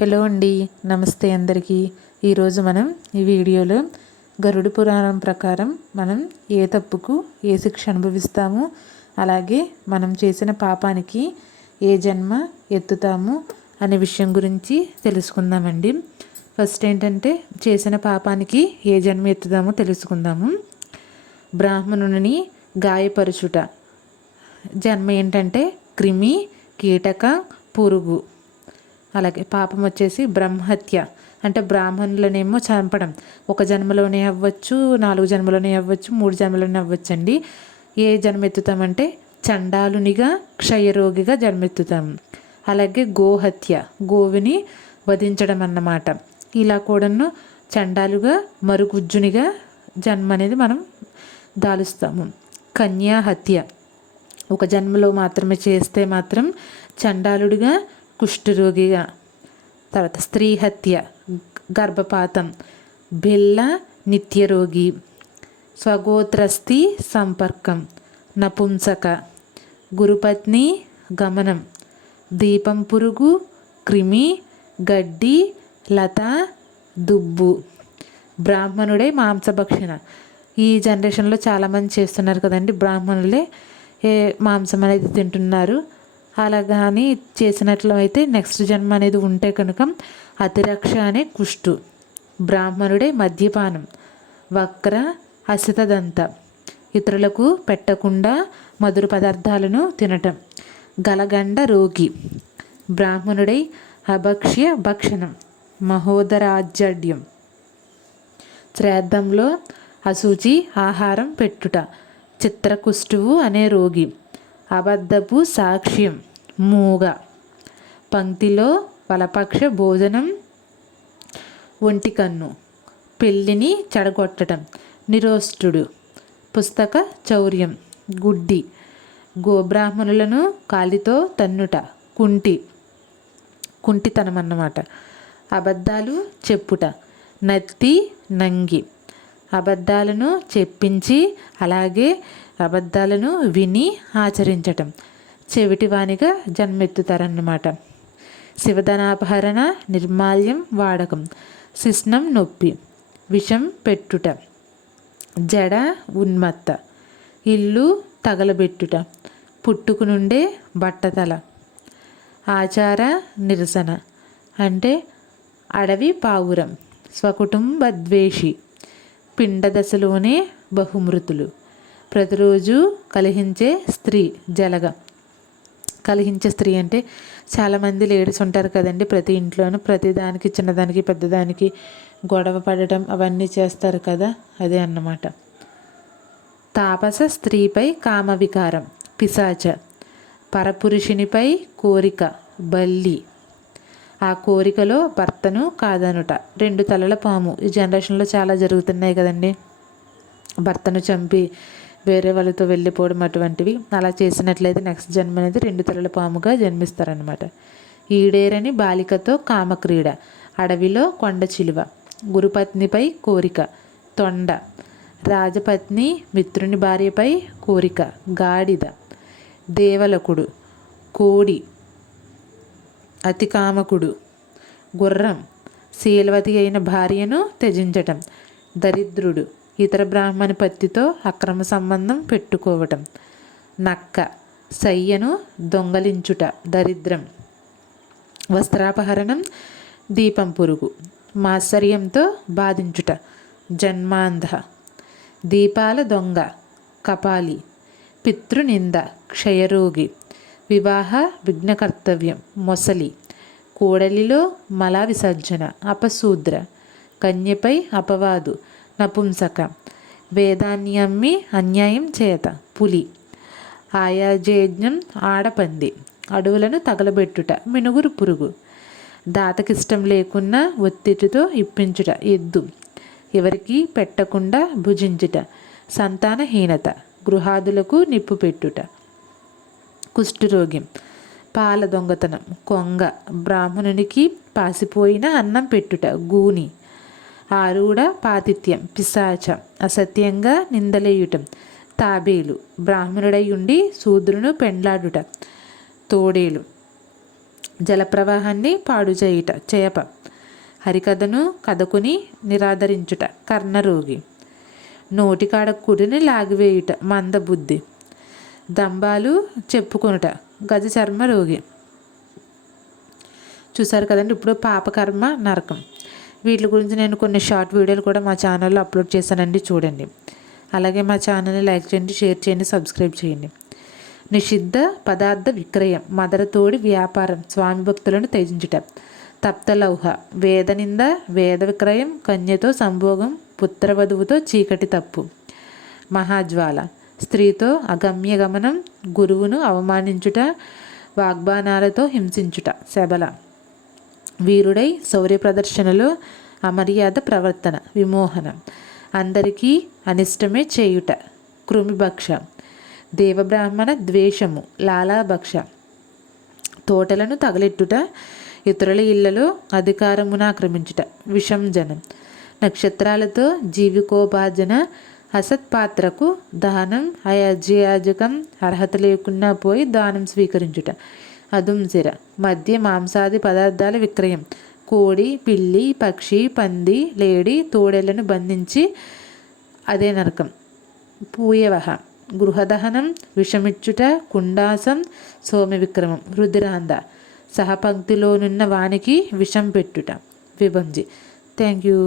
Hello అండి, నమస్తే అందరికీ. ఈరోజు మనం ఈ వీడియోలో గరుడ పురాణం ప్రకారం మనం ఏ తప్పుకు ఏ శిక్ష అనుభవిస్తాము, అలాగే మనం చేసిన పాపానికి ఏ జన్మ ఎత్తుతాము అనే విషయం గురించి తెలుసుకుందామండి. ఫస్ట్ ఏంటంటే చేసిన పాపానికి ఏ జన్మ ఎత్తుతామో తెలుసుకుందాము. బ్రాహ్మణుని గాయపరుచుట జన్మ ఏంటంటే క్రిమి, కీటక, పురుగు. అలాగే పాపం వచ్చేసి బ్రహ్మహత్య, అంటే బ్రాహ్మణులనేమో చంపడం. ఒక జన్మలోనే అవ్వచ్చు, 4 జన్మలోనే అవ్వచ్చు, 3 జన్మలోనే అవ్వచ్చు అండి. ఏ జన్మెత్తుతామంటే చండాలునిగా, క్షయరోగిగా జన్మెత్తుతాము. అలాగే గోహత్య, గోవుని వధించడం అన్నమాట. ఇలా కూడాను చండాలుగా, మరుగుజ్జునిగా జన్మ అనేది మనం దాలుస్తాము. కన్యాహత్య, ఒక జన్మలో మాత్రమే చేస్తే మాత్రం చండాలుడిగా, కుష్ఠరోగిగా. తర్వాత స్త్రీ హత్య, గర్భపాతం, బిల్ల నిత్యరోగి. స్వగోత్రస్థి సంపర్కం, నపుంసక. గురుపత్ని గమనం, దీపం పురుగు, క్రిమి, గడ్డి, లత, దుబ్బు. బ్రాహ్మణుడే మాంసభక్షణ, ఈ జనరేషన్లో చాలామంది చేస్తున్నారు కదండి. బ్రాహ్మణులే మాంసం అనేది తింటున్నారు. అలా కానీ చేసినట్లు అయితే నెక్స్ట్ జన్మ అనేది ఉంటే కనుక అతిరక్ష అనే కుష్టు. బ్రాహ్మణుడే మద్యపానం, వక్ర, హసితదంత, ఇతరులకు పెట్టకుండా మధుర పదార్థాలను తినటం. గలగండ రోగి. బ్రాహ్మణుడై అభక్ష్య భక్షణం, మహోదరాజడ్యం. శ్రాద్ధంలో అశుచి ఆహారం పెట్టుట. చిత్రకుష్టువు అనే రోగి. అబద్ధపు సాక్ష్యం, మూగ. పంక్తిలో ఫలపక్ష భోజనం, ఒంటికన్ను. పెళ్ళిని చెడగొట్టడం, నిరోష్టుడు. పుస్తక చౌర్యం, గుడ్డి. గోబ్రాహ్మణులను కాలితో తన్నుట, కుంటితనం అన్నమాట. అబద్ధాలు చెప్పుట, నత్తి, నంగి. అబద్ధాలను చెప్పించి అలాగే అబద్ధాలను విని ఆచరించటం, చెవిటివానిగా జన్మెత్తుతారన్నమాట. శివధనాపహరణ, నిర్మాల్యం వాడకం, శిష్ణం నొప్పి, విషం పెట్టుట. జడ ఉన్మత్త, ఇల్లు తగలబెట్టుట, పుట్టుకు నుండే బట్టతల. ఆచార నిరసన అంటే అడవి పావురం. స్వకుటుంబ ద్వేషి, పిండదశలోనే బహుమృతులు. ప్రతిరోజు కలిహించే స్త్రీ, జలగ. కలిహించే స్త్రీ అంటే చాలామంది లేడీస్ ఉంటారు కదండి, ప్రతి ఇంట్లోనూ ప్రతిదానికి, చిన్నదానికి పెద్దదానికి గొడవ పడటం అవన్నీ చేస్తారు కదా, అదే అన్నమాట. తాపస స్త్రీపై కామవికారం, పిశాచ. పరపురుషునిపై కోరిక, బల్లి. ఆ కోరికలో భర్తను కాదనుట, 2 తలల పాము. ఈ జనరేషన్లో చాలా జరుగుతున్నాయి కదండి, భర్తను చంపి వేరే వాళ్ళతో వెళ్ళిపోవడం అటువంటివి. అలా చేసినట్లయితే నెక్స్ట్ జన్మ అనేది 2 తలల పాముగా జన్మిస్తారనమాట. ఈడేరని బాలికతో కామక్రీడ, అడవిలో కొండ చిలువ. గురుపత్నిపై కోరిక, తొండ. రాజపత్ని మిత్రుని భార్యపై కోరిక, గాడిద. దేవలకుడు, కోడి. అతి కామకుడు, గుర్రం. శీలవతి అయిన భార్యను త్యజించటం, దరిద్రుడు. ఇతర బ్రాహ్మణ పత్తితో అక్రమ సంబంధం పెట్టుకోవటం. నక్క, శయ్యను దొంగలించుట, దరిద్రం. వస్త్రాపహరణం, దీపం పురుగు. మాత్సర్యంతో బాధించుట, జన్మాంధ. దీపాల దొంగ, కపాలి. పితృనింద, క్షయరోగి. వివాహ విఘ్నకర్తవ్యం, మొసలి. కూడలిలో మల విసర్జన, అపశూద్ర. కన్యపై అపవాదు, నపుంసక. వేదాన్యమ్మి అన్యాయం చేత, పులి. ఆయాజేజ్ఞం, ఆడపంది. అడవులను తగలబెట్టుట, మినుగురు పురుగు. దాతకిష్టం లేకున్నా ఒత్తిడితో ఇప్పించుట, ఎద్దు. ఎవరికి పెట్టకుండా భుజించుట, సంతానహీనత. గృహాదులకు నిప్పు పెట్టుట. కుష్ఠరోగ్యం, పాల దొంగతనం, కొంగ. బ్రాహ్మణునికి పాసిపోయిన అన్నం పెట్టుట, గూని. ఆరూఢ పాతిథ్యం, పిశాచ. అసత్యంగా నిందలేయుటం, తాబేలు. బ్రాహ్మణుడై ఉండి శూద్రును పెండ్లాడుట, తోడేలు. జలప్రవాహాన్ని పాడు చేయుట చేప. హరికథను కథకుని నిరాదరించుట కర్ణరోగి. నోటికాడ కుడిని లాగివేయుట మందబుద్ధి. దంబాలు చెప్పుకొనుట గజ చర్మ రోగి. చూసారు కదండి, ఇప్పుడు పాపకర్మ నరకం. వీటి గురించి నేను కొన్ని షార్ట్ వీడియోలు కూడా మా ఛానల్లో అప్లోడ్ చేశానండి, చూడండి. అలాగే మా ఛానల్ని లైక్ చేయండి, షేర్ చేయండి, సబ్స్క్రైబ్ చేయండి. నిషిద్ధ పదార్థ విక్రయం, మదరతోడి వ్యాపారం, స్వామి భక్తులను త్యజించుట. తప్తలౌహ, వేదనింద, వేద విక్రయం, కన్యతో సంభోగం, పుత్రవధువుతో చీకటి తప్పు. మహాజ్వాల, స్త్రీతో అగమ్య గమనం, గురువును అవమానించుట, వాగ్బాణాలతో హింసించుట. శబల, వీరుడై శౌర్య ప్రదర్శనలో అమర్యాద ప్రవర్తన, విమోహనం, అందరికీ అనిష్టమే చేయుట. కృమిభక్ష, దేవబ్రాహ్మణ ద్వేషము, లాలాభక్ష. తోటలను తగలెట్టుట, ఇతరుల ఇళ్లలో అధికారమును ఆక్రమించుట. విషంజనం, నక్షత్రాలతో జీవికోపార్జన, అసత్పాత్రకు దానం, అయాజ్యాజకం, అర్హత లేకున్నా పోయి దానం స్వీకరించుట. అదుంసిర, మద్య మాంసాది పదార్థాల విక్రయం, కోడి, పిల్లి, పక్షి, పంది, లేడి, తోడేళ్లను బంధించి అదే నరకం. పూయవహ, గృహదహనం, విషమిచ్చుట, కుండాసం, సోమ విక్రమం. రుధిరాంధ, సహపంక్తిలోనున్న వానికి విషం పెట్టుట. విభంజి. Thank you.